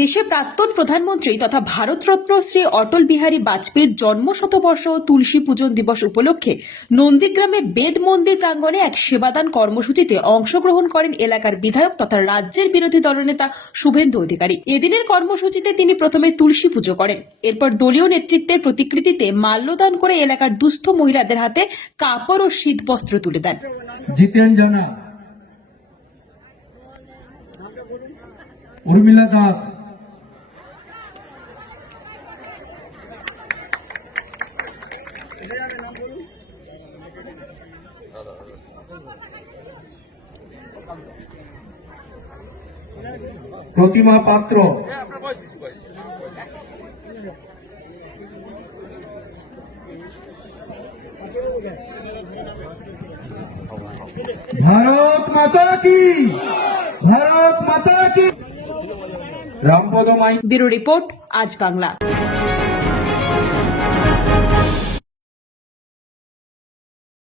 দেশের প্রাক্তন প্রধানমন্ত্রী তথা ভারতরত্ন শ্রী অটল বিহারী বাজপেয়ীর জন্ম শতবর্ষ ও তুলসী পূজন দিবস উপলক্ষে নন্দীগ্রামে বেদ মন্দির প্রাঙ্গণে এক সেবাদান কর্মসূচিতে অংশগ্রহণ করেন এলাকার বিধায়ক তথা রাজ্যের বিরোধী দলনেতা শুভেন্দু অধিকারী। এদিনের কর্মসূচিতে তিনি প্রথমে তুলসী পুজো করেন। এরপর দলীয় নেতৃত্বের প্রতিকৃতিতে মাল্যদান করে এলাকার দুস্থ মহিলাদের হাতে কাপড় ও শীতবস্ত্র তুলে দেন। উর্মিলা দাস। প্রতিমা পাত্র। ভারত মাতা কি? ভারত মাতা কি? রামপদ মাই ব্যুরো রিপোর্ট আজ বাংলা।